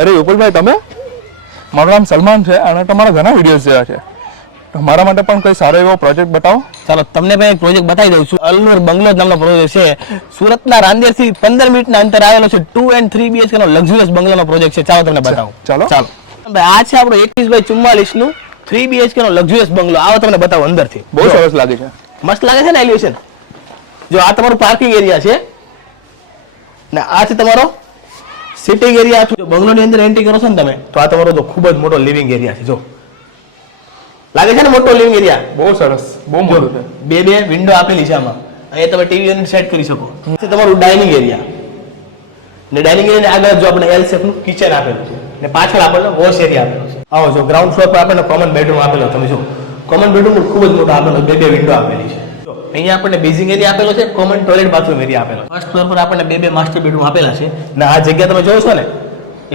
અરે વિપુલભાઈ, તમે? મારું નામ સલમાન છે અને તમારા ઘણા વિડીયોઝ જોયા છે. તમારા માટે પણ કોઈ સારો એવો પ્રોજેક્ટ બતાવો. ચાલો તમને પણ એક પ્રોજેક્ટ બતાવી દઉં છું. અલનુર બંગલો નામનો પ્રોજેક્ટ છે. સુરતના રાંદેરથી 15 મિનિટના અંતરે આવેલો છે. 2 and 3 BHK નો લક્ઝુરિયસ બંગલાનો પ્રોજેક્ટ છે. ચાલો તમને બતાવું. ચાલો. ભાઈ, આ છે આપણો 21/44 નું 3 BHK નો લક્ઝુરિયસ બંગલો. આવો તમને બતાવું અંદરથી. બહુ સરસ લાગે છે. મસ્ત લાગે છે ને એલિવેશન? જો આ તમારું પાર્કિંગ એરિયા છે ને આ છે તમારો સિટિંગ એરિયા. જો બંગલોની અંદર એન્ટ્રી કરો છો ને તમે, તો આ તમારો જો ખૂબ જ મોટો લિવિંગ એરિયા છે. જો લાગે છે ને મોટો લિવિંગ એરિયા? બહુ સરસ, બહુ મોટું છે. બે વિન્ડો આપેલી છે આમાં. અહીંયા તમે ટીવી યુનિટ સેટ કરી શકો. છે તમારું ડાઇનિંગ એરિયા ને ડાઇનિંગ એરિયાની આગળ જો આપણે એલ શેપનું કિચન આપેલું છે ને પાછળ આપણને વોશ એરિયા આપેલો છે. આવો જો ગ્રાઉન્ડ ફ્લોર પર આપણને કોમન બેડરૂમ આપેલો. તમે જો કોમન બેડરૂમ ખૂબ જ મોટો આપેલો, બે વિન્ડો આપેલી છે. અહીંયા આપણને બેઝિંગ એરિયા આપેલો છે, કોમન ટોયલેટ બાથરૂમ એરિયા આપેલો. ફર્સ્ટ ફ્લોર પર આપણને બે માસ્ટર બેડરૂમ આપેલા છે ને આ જગ્યા તમે જોવો છો ને,